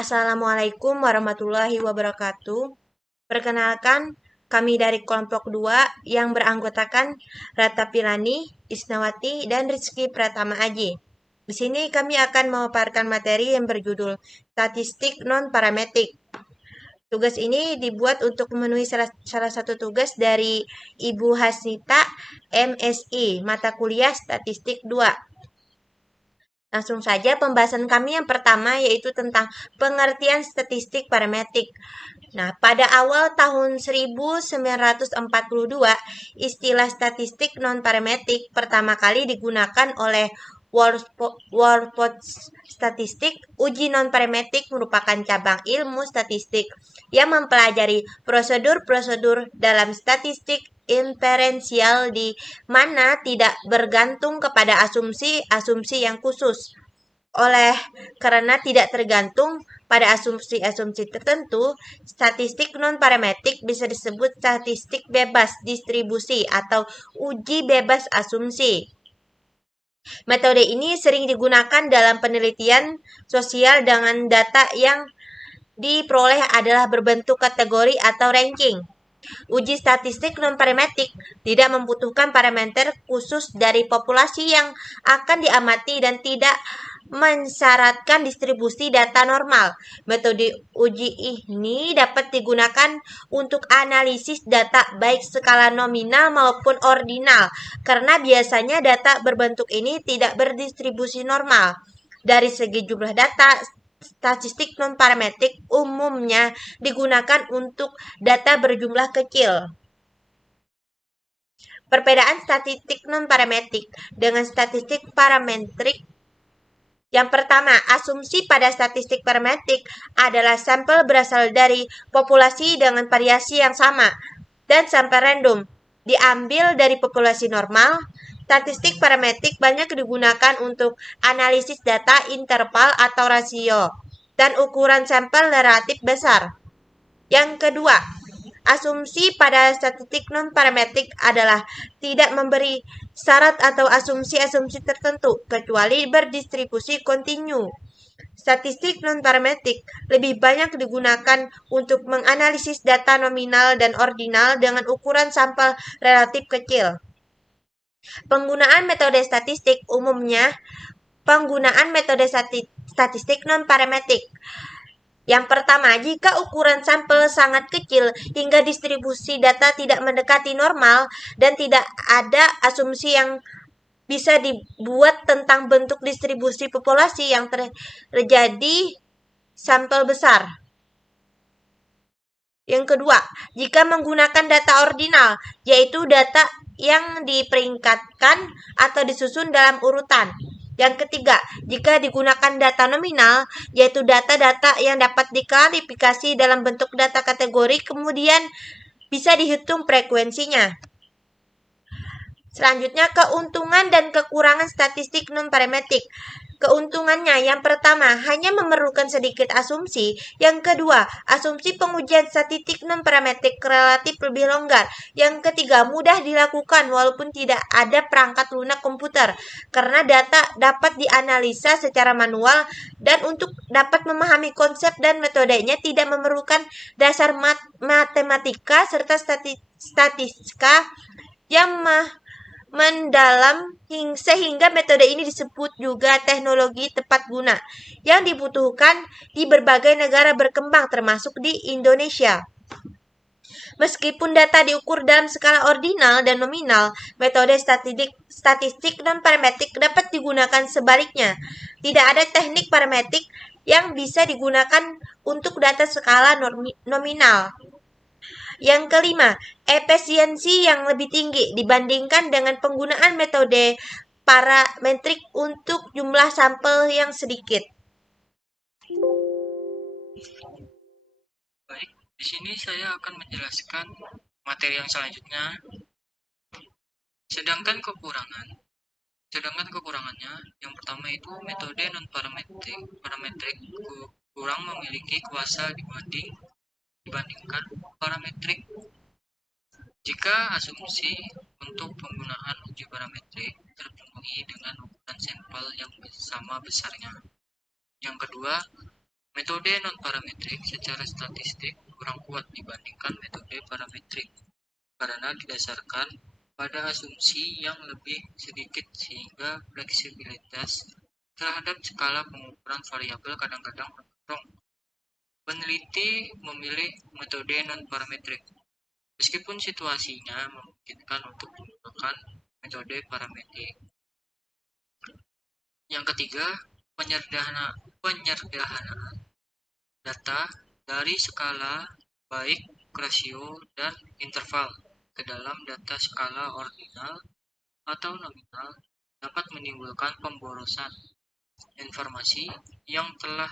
Assalamualaikum warahmatullahi wabarakatuh. Perkenalkan, kami dari kelompok 2 yang beranggotakan Rata Pilani, Isnawati, dan Rizky Pratama Aji. Di sini kami akan memaparkan materi yang berjudul Statistik Non-Parametrik. Tugas ini dibuat untuk memenuhi salah satu tugas dari Ibu Hasnita, MSI, mata kuliah Statistik 2. Langsung saja pembahasan kami yang pertama yaitu tentang pengertian statistik parametrik. Nah, pada awal tahun 1942, istilah statistik non-parametrik pertama kali digunakan oleh Worldpot Statistik. Uji non-parametrik merupakan cabang ilmu statistik yang mempelajari prosedur-prosedur dalam statistik inferensial di mana tidak bergantung kepada asumsi-asumsi yang khusus. Karena tidak tergantung pada asumsi-asumsi tertentu, statistik non-parametrik bisa disebut statistik bebas distribusi atau uji bebas asumsi. Metode ini sering digunakan dalam penelitian sosial dengan data yang diperoleh adalah berbentuk kategori atau ranking. Uji statistik non-parametrik tidak membutuhkan parameter khusus dari populasi yang akan diamati dan tidak mensyaratkan distribusi data normal. Metode uji ini dapat digunakan untuk analisis data baik skala nominal maupun ordinal, karena biasanya data berbentuk ini tidak berdistribusi normal. Dari segi jumlah data, statistik non-parametrik umumnya digunakan untuk data berjumlah kecil. Perbedaan statistik non-parametrik dengan statistik parametrik. Yang pertama, asumsi pada statistik parametrik adalah sampel berasal dari populasi dengan variasi yang sama dan sampel random diambil dari populasi normal. Statistik parametrik banyak digunakan untuk analisis data interval atau rasio dan ukuran sampel relatif besar. Yang kedua, asumsi pada statistik non-parametrik adalah tidak memberi syarat atau asumsi-asumsi tertentu kecuali berdistribusi kontinu. Statistik non-parametrik lebih banyak digunakan untuk menganalisis data nominal dan ordinal dengan ukuran sampel relatif kecil. Penggunaan metode statistik umumnya penggunaan metode statistik non-parametrik. Yang pertama, jika ukuran sampel sangat kecil hingga distribusi data tidak mendekati normal dan tidak ada asumsi yang bisa dibuat tentang bentuk distribusi populasi yang terjadi sampel besar. Yang kedua, jika menggunakan data ordinal, yaitu data yang diperingkatkan atau disusun dalam urutan. Yang ketiga, jika digunakan data nominal, yaitu data-data yang dapat diklasifikasi dalam bentuk data kategori, kemudian bisa dihitung frekuensinya. Selanjutnya, keuntungan dan kekurangan statistik non-parametrik. Keuntungannya, yang pertama, hanya memerlukan sedikit asumsi. Yang kedua, asumsi pengujian statistik non-parametrik relatif lebih longgar. Yang ketiga, mudah dilakukan walaupun tidak ada perangkat lunak komputer, karena data dapat dianalisa secara manual dan untuk dapat memahami konsep dan metodenya tidak memerlukan dasar matematika serta statistika yang mendalam sehingga metode ini disebut juga teknologi tepat guna yang dibutuhkan di berbagai negara berkembang termasuk di Indonesia. Meskipun data diukur dalam skala ordinal dan nominal, metode statistik non-parametrik dapat digunakan sebaliknya. Tidak ada teknik parametrik yang bisa digunakan untuk data skala nominal. Yang kelima, efisiensi yang lebih tinggi dibandingkan dengan penggunaan metode parametrik untuk jumlah sampel yang sedikit. Baik, di sini saya akan menjelaskan materi yang selanjutnya. Sedangkan kekurangannya, yang pertama itu metode non-parametrik kurang memiliki kuasa dibandingkan parametrik. Jika asumsi untuk penggunaan uji parametrik terpenuhi dengan ukuran sampel yang sama besarnya. Yang kedua, Metode non-parametrik secara statistik kurang kuat dibandingkan metode parametrik karena didasarkan pada asumsi yang lebih sedikit sehingga fleksibilitas terhadap skala pengukuran variabel kadang-kadang mendorong peneliti memilih metode non-parametrik, meskipun situasinya memungkinkan untuk menggunakan metode parametrik. Yang ketiga, penyederhanaan data dari skala baik rasio dan interval ke dalam data skala ordinal atau nominal dapat menimbulkan pemborosan informasi yang telah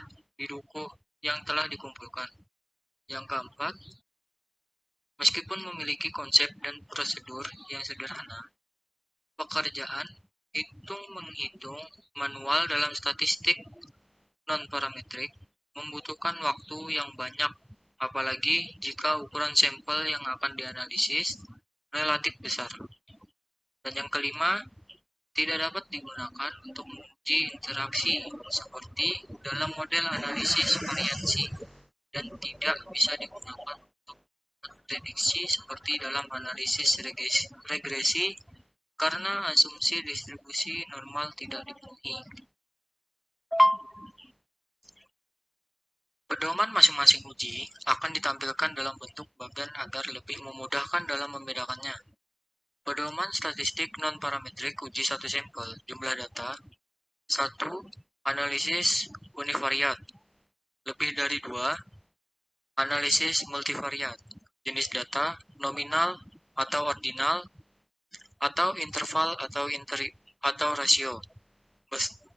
dikumpulkan. Yang keempat, meskipun memiliki konsep dan prosedur yang sederhana, pekerjaan menghitung manual dalam statistik non-parametrik membutuhkan waktu yang banyak, apalagi jika ukuran sampel yang akan dianalisis relatif besar. Dan yang kelima, tidak dapat digunakan untuk menguji interaksi seperti dalam model analisis variansi dan tidak bisa digunakan untuk prediksi seperti dalam analisis regresi karena asumsi distribusi normal tidak dipenuhi. Pedoman masing-masing uji akan ditampilkan dalam bentuk bagan agar lebih memudahkan dalam membedakannya. Pedoman statistik non-parametrik uji satu sampel, jumlah data, 1. Analisis univariat, lebih dari 2. Analisis multivariat, jenis data, nominal atau ordinal, atau interval atau rasio,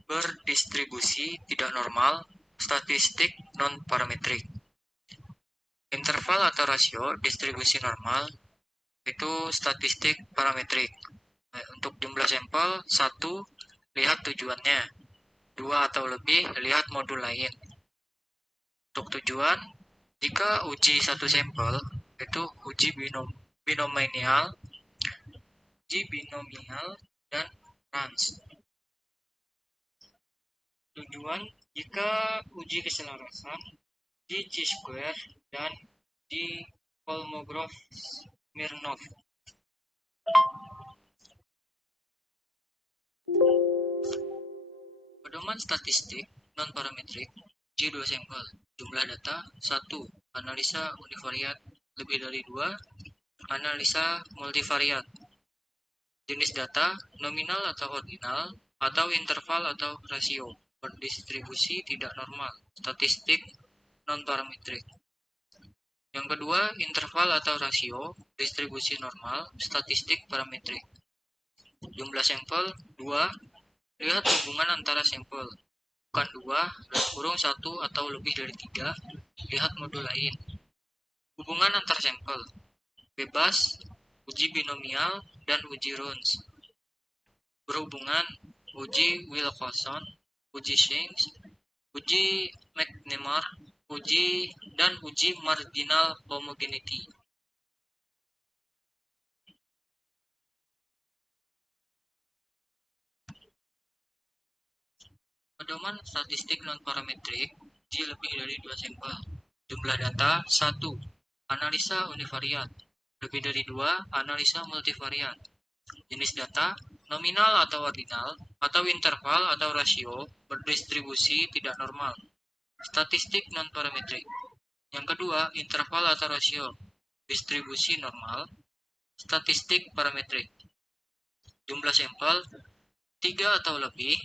berdistribusi tidak normal, statistik non-parametrik. Interval atau rasio distribusi normal itu statistik parametrik. Untuk jumlah sampel 1, lihat tujuannya. 2 atau lebih, lihat modul lain. Untuk tujuan, jika uji satu sampel itu uji binomial dan range. Tujuan jika uji keselarasan di chi-square dan di Kolmogorov-Smirnov. Pedoman statistik non-parametrik uji 2 sampel, jumlah data 1. Analisa univariat, lebih dari 2. Analisa multivariat, jenis data, nominal atau ordinal, atau interval atau rasio, berdistribusi tidak normal, statistik non-parametrik. Yang kedua, interval atau rasio, distribusi normal, statistik parametrik. Jumlah sampel 2, lihat hubungan antara sampel. Bukan 2, kurung 1 atau lebih dari 3, lihat modul lain. Hubungan antar sampel, bebas, uji binomial, dan uji Runge. Berhubungan, uji Wilcoxon, uji Shanks, uji McNemar, dan uji marginal homogeneity. Pedoman statistik non-parametrik uji lebih dari 2 sampel. Jumlah data 1. Analisa univariat. Lebih dari 2. Analisa multivariat. Jenis data nominal atau ordinal, atau interval atau rasio, berdistribusi tidak normal. Statistik non-parametrik. Yang kedua, interval atau rasio, distribusi normal, statistik parametrik. Jumlah sampel 3 atau lebih,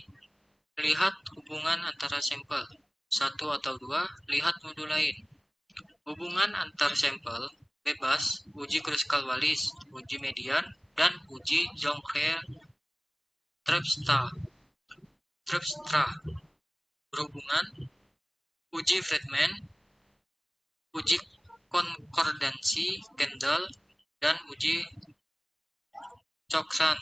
lihat hubungan antara sampel. 1 atau 2, lihat modul lain. Hubungan antar sampel bebas, uji Kruskal-Wallis, uji median, dan uji Jonker-Terpstra. Berhubungan, uji Friedman, uji konkordansi Kendall, dan uji Coxan.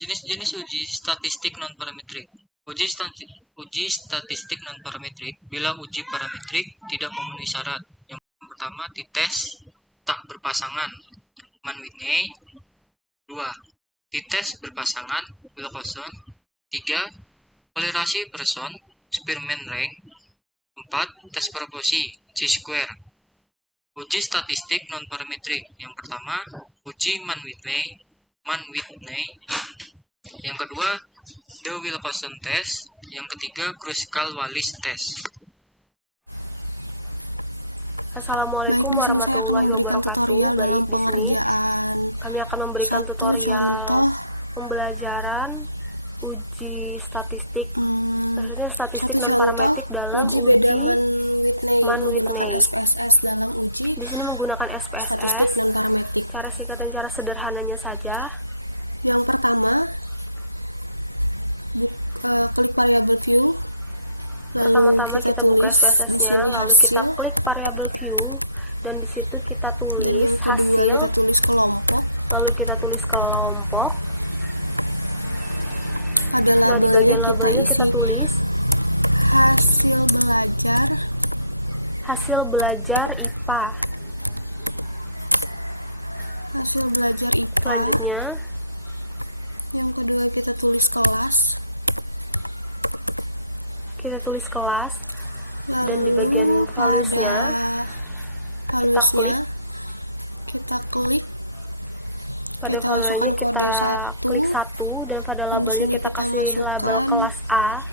Jenis-jenis uji statistik non-parametrik. Uji statistik non-parametrik bila uji parametrik tidak memenuhi syarat. Yang pertama, dites tak berpasangan. Mann-Whitney. 2. T-test berpasangan Wilcoxon. 3. Kolerasi person Spearman rank. 4. Tes proporsi chi-square. Uji statistik non-parametrik. Yang pertama, uji Mann-Whitney. Yang kedua, the Wilcoxon test. Yang ketiga, Kruskal-Wallis test. Assalamualaikum warahmatullahi wabarakatuh. Baik, di sini kami akan memberikan tutorial pembelajaran uji statistik, maksudnya statistik non-parametrik dalam uji Mann-Whitney. Di sini menggunakan SPSS. Cara singkat dan cara sederhananya saja. Pertama-tama kita buka SPSS-nya, lalu kita klik variable view, dan di situ kita tulis hasil, lalu kita tulis kelompok. Nah, di bagian labelnya kita tulis hasil belajar IPA. Selanjutnya, kita tulis kelas, dan di bagian values-nya kita klik. Pada value-nya kita klik 1, dan pada labelnya kita kasih label kelas A.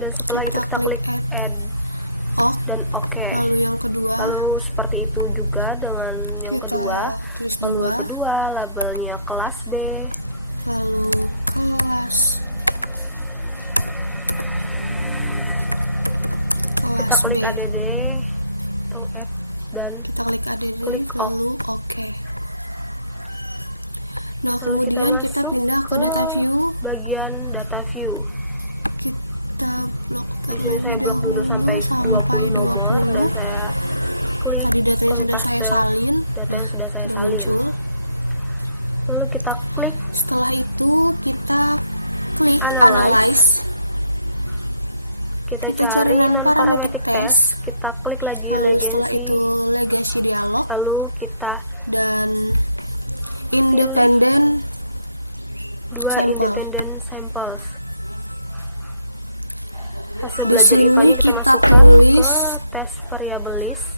Dan setelah itu kita klik add dan OK. Lalu seperti itu juga dengan yang kedua, value kedua labelnya kelas B. Kita klik add atau add dan klik OK. Lalu kita masuk ke bagian data view. Di sini saya blok dulu sampai 20 nomor dan saya klik copy paste data yang sudah saya salin. Lalu kita klik analyze. Kita cari non-parametric test, kita klik lagi legacy. Lalu kita pilih 2 independent samples. Hasil belajar IPA-nya kita masukkan ke tes variable list.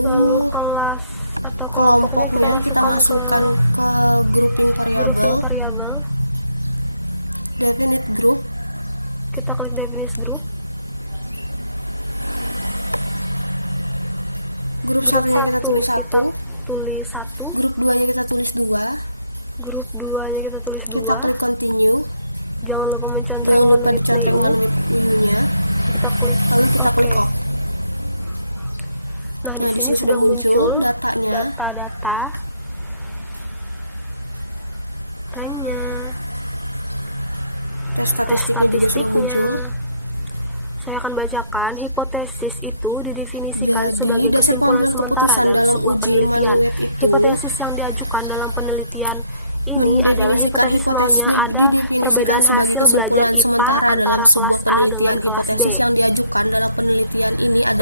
Lalu kelas atau kelompoknya kita masukkan ke grouping variable. Kita klik definisi grup. Grup 1 kita tulis 1. Grup 2-nya kita tulis 2. Jangan lupa mencontreng Mann-Whitney U. Kita klik OK. Nah, di sini sudah muncul data-data ranknya, tes statistiknya. Saya akan bacakan. Hipotesis itu didefinisikan sebagai kesimpulan sementara dalam sebuah penelitian. Hipotesis yang diajukan dalam penelitian ini adalah hipotesis nolnya ada perbedaan hasil belajar IPA antara kelas A dengan kelas B.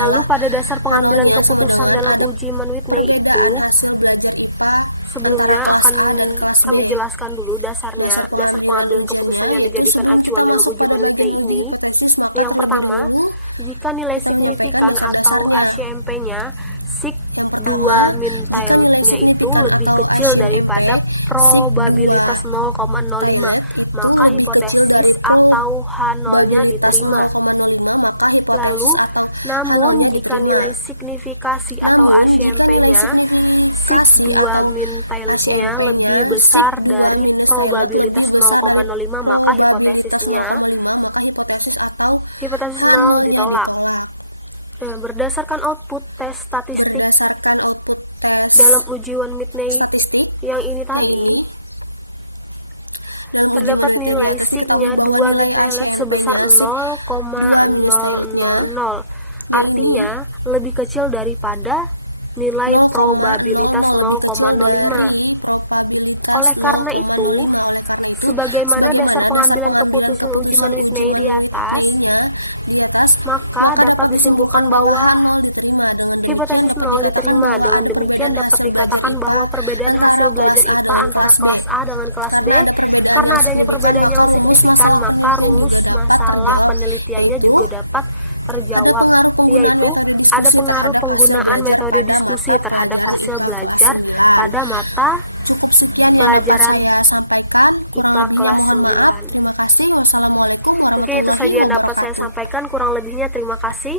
Lalu pada dasar pengambilan keputusan dalam uji Mann-Whitney itu, sebelumnya akan kami jelaskan dulu dasar pengambilan keputusan yang dijadikan acuan dalam uji Mann-Whitney ini. Yang pertama, jika nilai signifikan atau ACMP-nya, sig2 min-tail-nya itu lebih kecil daripada probabilitas 0,05, maka hipotesis atau H0-nya diterima. Lalu, namun jika nilai signifikasi atau ACMP-nya sig2 min-tail-nya lebih besar dari probabilitas 0,05, maka hipotesis 0 ditolak. Nah, berdasarkan output tes statistik dalam uji Mann-Whitney yang ini tadi, terdapat nilai sig-nya 2 min-tail sebesar 0,000. Artinya, lebih kecil daripada nilai probabilitas 0,05. Oleh karena itu, sebagaimana dasar pengambilan keputusan Ujiman Whitney di atas, maka dapat disimpulkan bahwa hipotesis nol diterima. Dengan demikian dapat dikatakan bahwa perbedaan hasil belajar IPA antara kelas A dengan kelas B, karena adanya perbedaan yang signifikan, maka rumus masalah penelitiannya juga dapat terjawab, yaitu ada pengaruh penggunaan metode diskusi terhadap hasil belajar pada mata pelajaran IPA kelas 9. Mungkin itu saja yang dapat saya sampaikan, kurang lebihnya terima kasih.